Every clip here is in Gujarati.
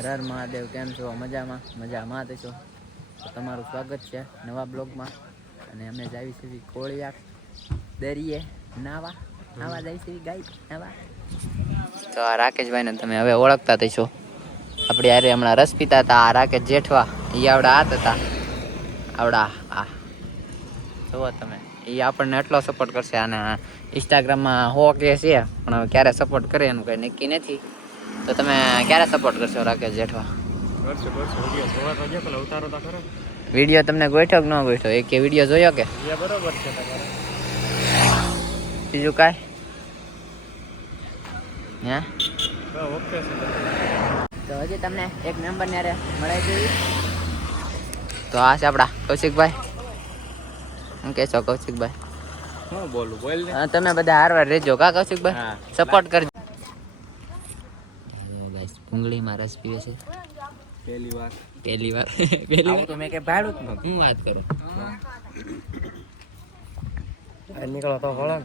હર હર મહાદેવ. કેમ છો? મજામાં? મજામાં તો છો. તમારું સ્વાગત છે નવા બ્લોગમાં. અને અમે જાવી છીએ કોળિયાક દરિયે નાવા જાય છે ગાય નાવા. તો આ રાકેશભાઈને તમે હવે ઓળખતા થશો. આપણે યારે હમણાં રસ પીતા હતા. આ રાકેશ જેઠવા એ આવડા હાથ હતા આવડા આ જુઓ તમે. એ આપણને એટલો સપોર્ટ કરશે. અને ઇન્સ્ટાગ્રામમાં હો કે છે પણ હવે ક્યારે સપોર્ટ કરે એનું કંઈ નક્કી નથી. તો તમે ક્યારે સપોર્ટ કરશો રાકેશ જેઠવા? વિડીયો તમને ગોઠ્યો કે ન ગોઠ્યો? એક વિડીયો જોયો કે? બરોબર છે તમારે. બીજું કાંઈ હે ઓકે છે. તો હજી તમને એક મેમ્બર ને મળાવી દેવી. તો આ છે આપણા કૌશિકભાઈ. શું કહેશો કૌશિકભાઈ? હું બોલું બોલ ને. તમે બધા હારવાર રહેજો કા કૌશિકભાઈ? સપોર્ટ કરજો. ભૂંગળીમાં રસ પીવે છે પહેલી વાર તો મેં કઈ ભાડું જ નતું. હું વાત કરું નીકળો તો ભણો.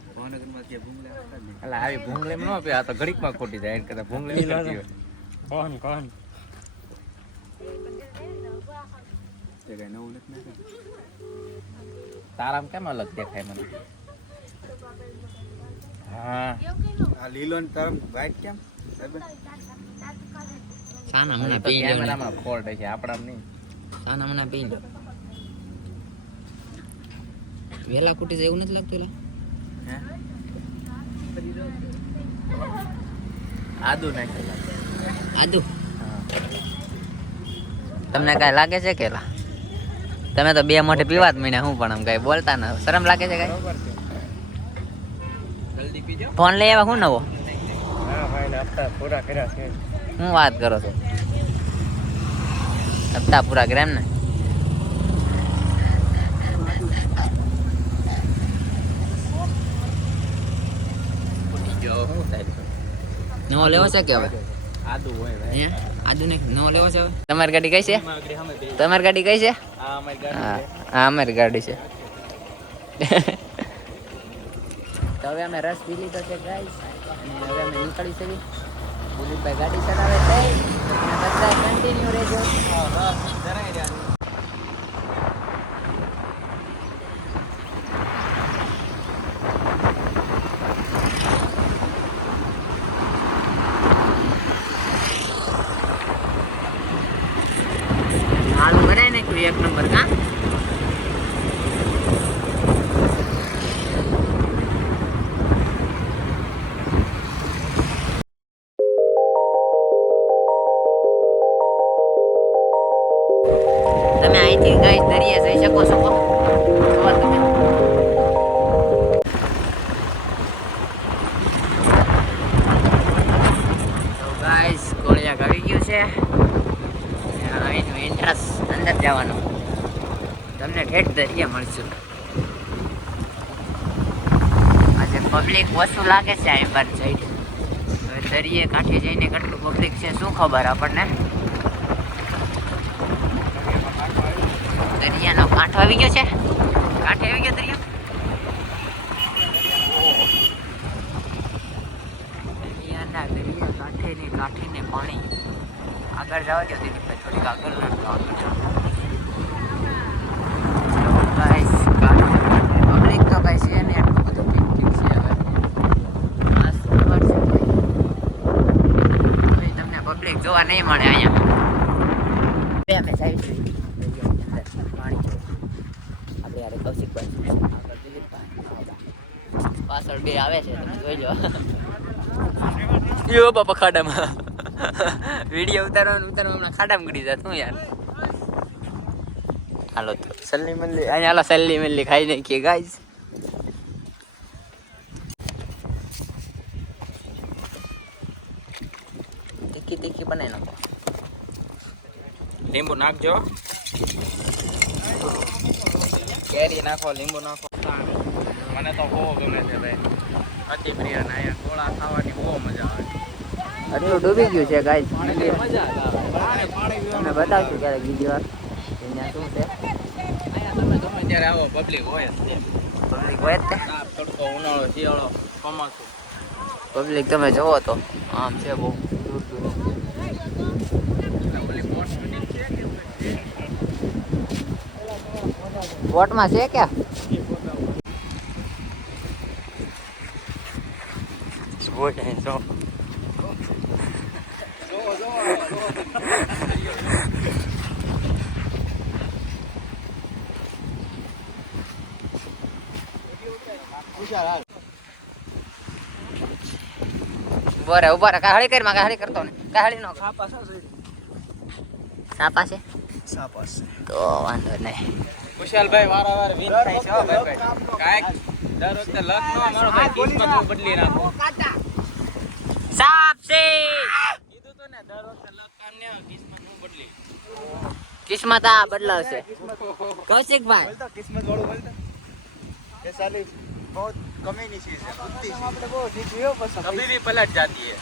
એટલે આવી ભૂંગળી ન પીવા તો ઘડીકમાં ખોટી જાય. એને કરતા ભૂંગળી કોણ તારામ કેમ અલગ દેખાય મને? હા આ લીલો ને તરમ વાઈટ કેમ? સાના મને પી લો. કેમેરામાં ફોલ્ટ છે આપડા નહીં. સાના મને પી લો. વેલા કુટી જાય એવું નથી લાગતું? હે આદુ નાખેલા. આદુ તમને કઈ લાગે છે કેલા? તમે તો બે મોઢે પીવા જ મીને. હું પણ આમ કઈ બોલતા ના શરમ લાગે છે કઈ? ફોન લઈ આવ્યા હું નવો? પૂરા કર્યા છે. હું વાત કરો છો? હપ્તા પૂરા કર્યા એમ ને? નવો લેવો છે કે હવે? આદુ હોય ભાઈ. આદુ ને નવો લેવો છે હવે? તમારી ગાડી કઈ છે? તમારી ગાડી કઈ છે? હા અમારી ગાડી છે. તો હવે અમે રસ પી લીધો છે ગાઈસ. અને હવે અમે નીકળી છીએ. દિલીપભાઈ ગાડી ચલાવે છે. બધા કન્ટિન્યુ રહેજો. હાલ ભરાય ને કોઈ એક નંબર કા? તમે અહીંથી ગાઈસ દરિયે જઈ શકો છો. તમે તો ગાઈસ કોળિયાક આવી ગયું છે. અહીંનું એન્ટ્રન્સ અંદર જવાનું. તમને ઠેઠ દરિયા મળશું. આજે પબ્લિક ઓછું લાગે છે અહીં પર સાઈડ. દરિયે કાંઠે જઈને કેટલું પબ્લિક છે શું ખબર આપણને. દરિયાનો કાંઠો આવી ગયો છે. કાંઠે આવી ગયો દરિયો. દરિયા કાંઠે ને પાણી. આગળ જવા દો દિલીપભાઈ, થોડીક આગળ ના પબ્લિક તો કઈ છે ને એટલું બધું ઠીક છે. હવે તમને પબ્લિક જોવા નહીં મળે અહીંયા. અમે સાઈડ પાણી છે. આપણે યારે કૌશિકભાઈ આગળ દિલીપભાઈ પાછળ બે આવે છે. તમે જોઈ લો બાપા ખાડામાં. વિડીયો ઉતારવાનું હમણાં ખાડામાં ગળી જાય. શું યાર? હાલો તો સલ્લી મલ્લી અહીંયા હાલો સલ્લી મલ્લી ખાઈ નાખીએ ગાઈસ. તીખી તીખી બનાવી નાખો. લીંબુ નાખજો. કેરી નાખો, લીંબુ નાખો. મને તો બહુ ગમે છે ભાઈ. અતિ પ્રિય. ને અહીંયા ગોળા ખાવાની બહુ મજા આવે. આટલું ડૂબી ગયું છે ગાઈસ. મજા તમે બતાવશું ક્યારેક બીજી વાર ત્યાં શું છે. તમે ગમે ત્યારે આવો પબ્લિક હોય જ છે. પબ્લિક હોય જ તે. તડકો, ઉનાળો, શિયાળો, ચોમાસું. પબ્લિક તમે જોવો તો આમ છે બહુ દૂર દૂર. બોટમાં છે કે બોટ હે જો ઉભા રે કાહળી કર માં કાહળી કરતો ને કાહળી નો સાપા છે તો વાંધો નહીં કુશાલભાઈ વારંવાર વિન થાય છે હો ભાઈ કાંઈક દર વખતે લક નો મારો ભાઈ કિસ્મત હું બદલી નાખું સાપ છે કીધું તો ને દર વખતે લક કામ ને કિસ્મત હું બદલી કિસ્મત આ બદલાવશે કૌશિકભાઈ बोलता किस्मत वालों बोलता ये साले बहुत कमी चीज है बुद्धि આપણે બહુ જીત્યો બસ कभी भी पलट जाती है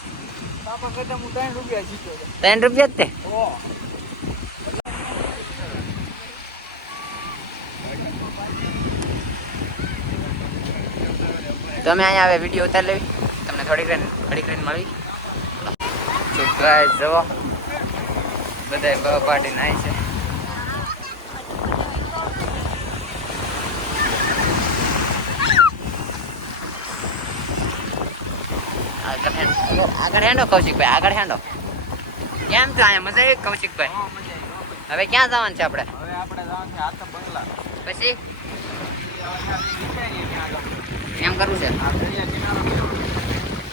પાપા કરતા હું 3 રૂપિયા જીત્યો હતો 3 રૂપિયા જ તે તમે અહીંયા આવે વિડીયો ઉતાર લેવી તમને થોડીક રેન મળી તો ગાઈસ જુઓ બધાય પાર્ટી નાઈ છે આગળ હેંડો કૌશિકભાઈ આગળ હેંડો કેમ છો અહીંયા મજા આવી કૌશિકભાઈ હવે ક્યાં જવાનું છે આપણે હવે આપણે જવાનું છે આતપ બંગલા પછી એમ કરવું છે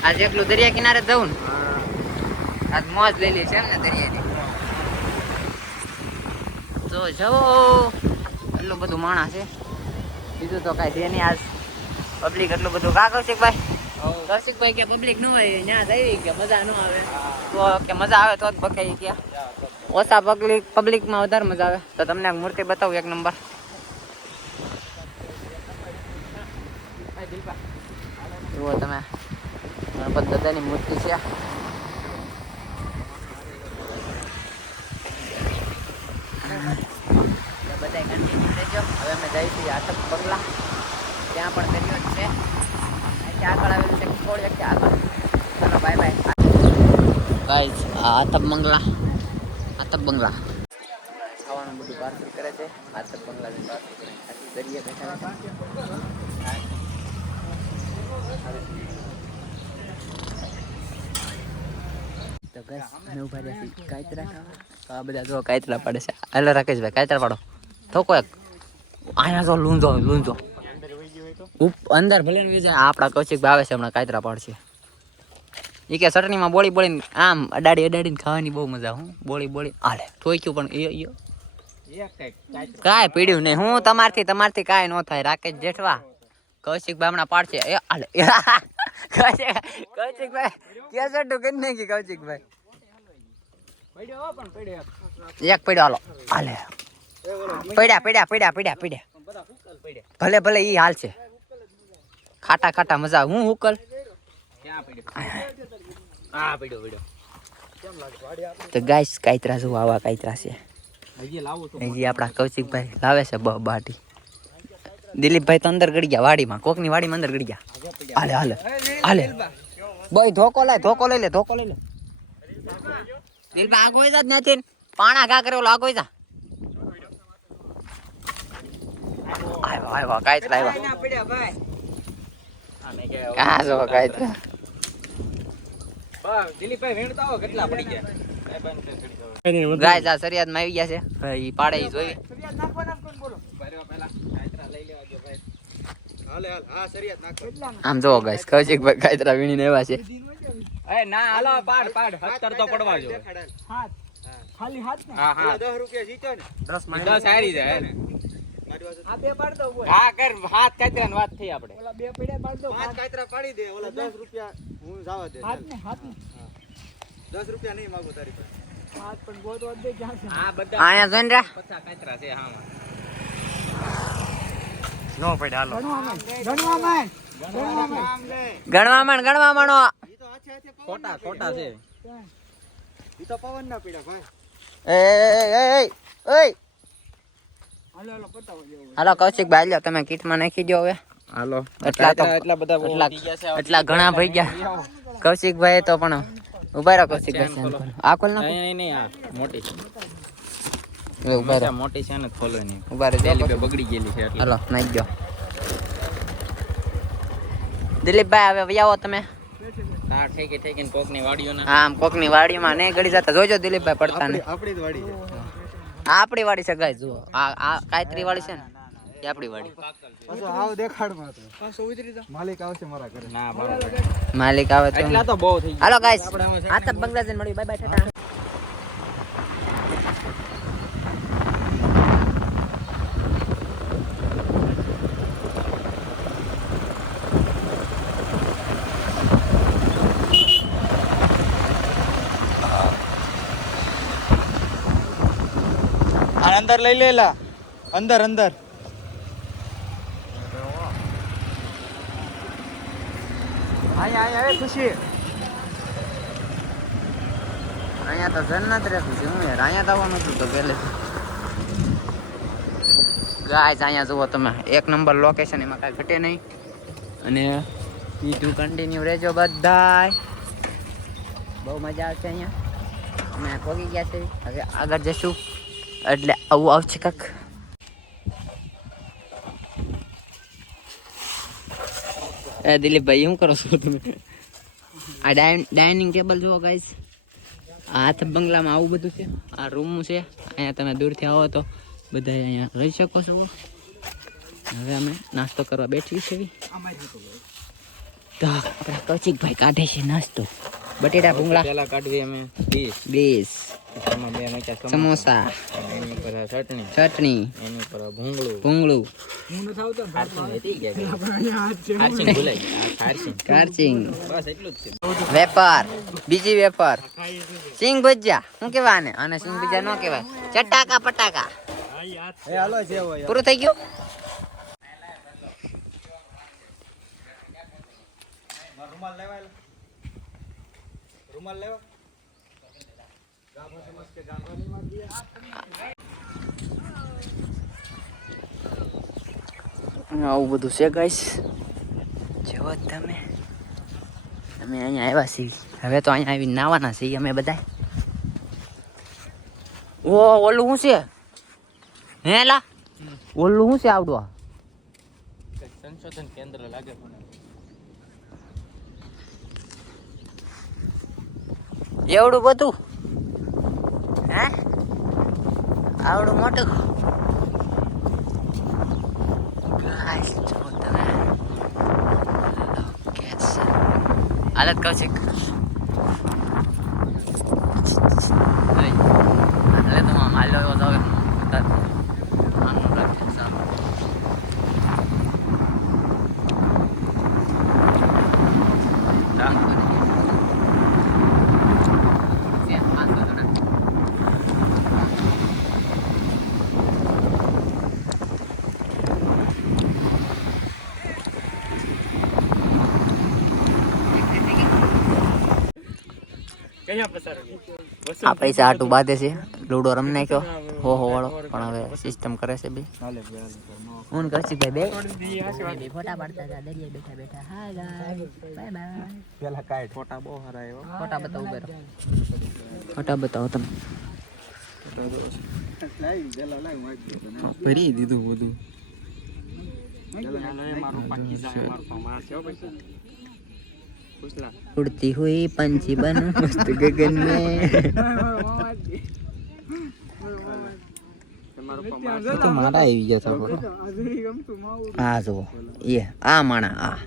આજે એકલું દરિયા કિનારે જવું ને આજ મોજ લઈ લી છે એમ ને દરિયાની તો જવો એટલું બધું માણસ છે બીજું તો કાંઈ છે નહીં આજ પબ્લિક એટલું બધું કા કૌશિકભાઈ કૌશિકભાઈ કે પબ્લિક ન હોય ત્યાં જઈ કે મજા ન આવે તો કે મજા આવે તો જ બકાઈ ગયા ઓછા પબ્લિકમાં વધારે મજા આવે તો તમને એક મૂર્તિ બતાવું એક નંબર જુઓ તમે ગણપત દાદાની મૂર્તિ છે બધા કન્ટિન્યુ રહેજો હવે અમે જઈશું આતપ બંગલા ત્યાં પણ દરિયો જ છે અહીંથી આગળ આવેલું છે થોડી વખતે આગળ ચાલો બાય બાય ગાઈસ આ આતપ બંગલા ખાવાનું બધું પાર્સલ કરે છે આતપ બંગલા પાર્સલ કરે દરિયા બેઠા તો ગાઈસ અમે ઉભા રહ્યા છીએ કાયતરા ખાવા તો આ બધા જો કાયતરા પાડે છે હાલો રાકેશભાઈ કાયતરા પાડો થોકો એક અહીંયા જો લૂંજો અંદર ભલે ને જાય આપણા કૌશિકભાઈ આવે છે હમણાં કાયતરા પાડશે એ કે ચટણીમાં બોળીને આમ અડાડીને ખાવાની બહુ મજા હું બોળી હાલે ઠોક્યું પણ કાંઈ પીડ્યું નહીં હું તમારથી કાંઈ ન થાય રાકેશ જેઠવા કૌશિકભાઈ હમણાં પાડશે એ હાલે કૌશિકભાઈ કેસેટ કરી નાખી કૌશિકભાઈ એક પડ્યો હાલો હાલે પડ્યા ભલે ઈ હાલ છે ખાટા મજા હું હુકલ તો ગાઈસ કાયતરા જો આવા કાયતરા છે હજી આપણા કૌશિકભાઈ લાવે છે બાટી દિલીપભાઈ તો અંદર ગડી ગયા વાડીમાં કોકની વાડીમાં અંદર ગડી ગયા હાલે બોય ધોકો લઈ લે દિલભાઈ આગોઈ જા જ નથી પાણા ઘા કરે ઓલો આગોઈ જા આવ્યા કાયતરા આવ્યા કા જો કાયતરા દિલીપભાઈ વેણતા હો કેટલા પડી ગયા ગાય જા સરિયાદમાં આવી ગયા છે ઈ પાડે ઈ જોઈ સરિયાદ નાખવાના કોણ બોલો પહેલા કાયતરા લઈ લેવા દો ભાઈ હાલે હા સરિયાદ નાખો આમ જો ગાઈસ કૌશિકભાઈ કાયતરા વીણીને આવ્યા છે એ ના હાલો પાડ 70 તો પડવા જો હાથ ખાલી હાથ ને હા 10 રૂપિયા જીત્યો ને 10 હારી જાય ને મારી પાસે આ બે પાડ દો હા કર હાથ કાતરાની વાત થઈ આપણે ઓલા બે પડ્યા પાડ દો 5 કાતરા પાડી દે ઓલા 10 રૂપિયા હું જાવા દે હાથ ને 10 રૂપિયા નહીં માંગુ તારી પાસે હાથ પણ બહુ વધે ક્યાં છે આ બધા આયા જોઈને રા 50 કાતરા છે હામાં નો પડે હાલો ગણવા માંડો ઈ તો આછે ખોટા છે ઈ તો પવન ના પીડા ભાઈ એ હાલો પતાવો જેવો હાલો કૌશિકભાઈ લ્યો તમે કીટમાં નાખી દો હવે હાલો એટલા બધા ઘણા ભઈ ગયા કૌશિકભાઈ તો પણ ઉભા રહો કૌશિકભાઈ આ કોલ ના નહીં આ મોટી એ ઉભા રહો મોટી છે ને ખોલો નહીં ઉભા રહો દિલીપે બગડી ગયેલી છે એટલે હાલો નાખી ગયો દિલીપભાઈ હવે આવો તમે આ ઠેકી ઠેકીને કોકની વાડીઓના આમ કોકની વાડીમાં નહીં ગળી જતા જોજો દિલીપભાઈ પડતા ને આપણી જ વાડી છે આ આપણી વાડી છે ગાય જુઓ આ કાયત્રી વાડી છે ને એ આપણી વાડી પાછો આવ દેખાડમાં તો પાછો ઉતરી જા માલિક આવશે મારા ઘરે ના બરાબર માલિક આવે તો એટલા તો બહુ થઈ હાલો ગાઈસ આપણે આમાં આ તો બંગલા જઈને મળ્યું બાય બાય ટાટા અંદર લઈ લેલા અંદર અંદર આયા આવે ખુશી અહીંયા તો જન્નત રહેતું છે હું યાર અહીંયા તો આવવાનું હતું તો પહેલે ગાઈસ અહીંયા જુઓ તમે એક નંબર લોકેશન એમાં કાંઈ ઘટે નહીં અને બીજું કન્ટિન્યુ રહેજો બધાય બહુ મજા આવશે અહીંયા અમે પહોંચી ગયા છે હવે આગળ જશું એટલે આવું આવશે કાંક એ દિલીપભાઈ શું કરો છો તમે આ ડાઇનિંગ ટેબલ જુઓ ગાઈસ આ હાથ બંગલામાં આવું બધું છે આ રૂમ છે અહીંયા તમે દૂરથી આવો તો બધા અહીંયા રહી શકો છો હવે અમે નાસ્તો કરવા બેઠી છે તો આપણા કૌશિકભાઈ કાઢે છે નાસ્તો બટેટા ભૂંગળા પેલા કાઢવી અમે 20 એમાં બે નાખ્યા સમોસા એની ઉપર ચટણી ચટણી એની ઉપર ભૂંગળું ભૂંગળું ખારસીન વેતી ગયા ખારસીન ભૂલાઈ ખારસીન કારચિંગ બસ એટલું જ છે વેપાર બીજી વેપાર સિંગ ભજીયા શું કહેવાય આને અને સિંગ ભજીયા ન કહેવાય ચટાકા પટાકા એ હાલો છે હોય પૂરું થઈ ગયું રૂમાલ લેવા રૂમાલ લેવા ગામમાં સમજ કે ગામમાં માર દિયા આવું બધું છે ગાઈસ જેવો તમે અમે અહીંયા આવ્યા છીએ હવે તો અહીંયા આવી નાવાના છીએ અમે બધા ઓ ઓલું શું છે હે લા ઓલું શું છે આવડું સંશોધન કેન્દ્ર લાગે પણ એવડું બધું હે આવડું મોટું ગાઈસ જો તમે લોકેશન હાલત કૌશિક હાલે તો હાલો એવો તો આનું રાખજે સારું આ પૈસા આટું બાંધે છે લૂડો રમ નાખ્યો હો વાળો પણ હવે સિસ્ટમ કરે છે ભાઈ હું કરશી ભાઈ બે ફોટા પાડતા હતા દરિયા બેઠા બેઠા હાય ગાઈસ બાય બાય પેલા કાઈ ફોટા બહુ સારા એવો ફોટા બતાવો બેરો ફોટા બતાવો તમે લાઈ પેલા લાઈ વાંચી ભરી દીધું બધું उड़ती हुई पंछी बनूं मस्त गगन में तो मारा આવી ગયા था આ જો એ આ માણા આ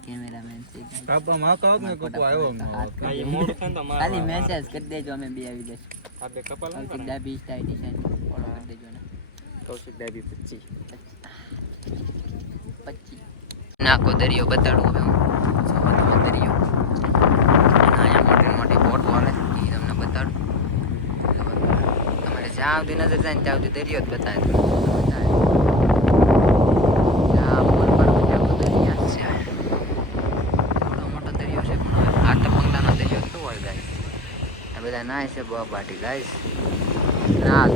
કેમેરામેન છે કાપા માં કહો ને કોકો આવ્યો ખાલી મેસેજ કરી દેજો અમે બે આવી જશું આ બે કપલ કૌશિક ડાબી સ્ટાઈલ ફોલો કરી દેજો ને કૌશિક ડાબી 25 નાખો દરિયો બતાડું હવે હું દરિયો અહીંયા મોટી મોટી બોટ વાલે એ તમને બતાડું તમારે જ્યાં સુધી નજર જાય ને ત્યાં સુધી દરિયો જ બતાવે મોટો દરિયો છે પણ આ ટપંગલાનો દરિયો કેવો હોય ગાઈસ આ બધા નાય છે બાટી ગાઈસ ના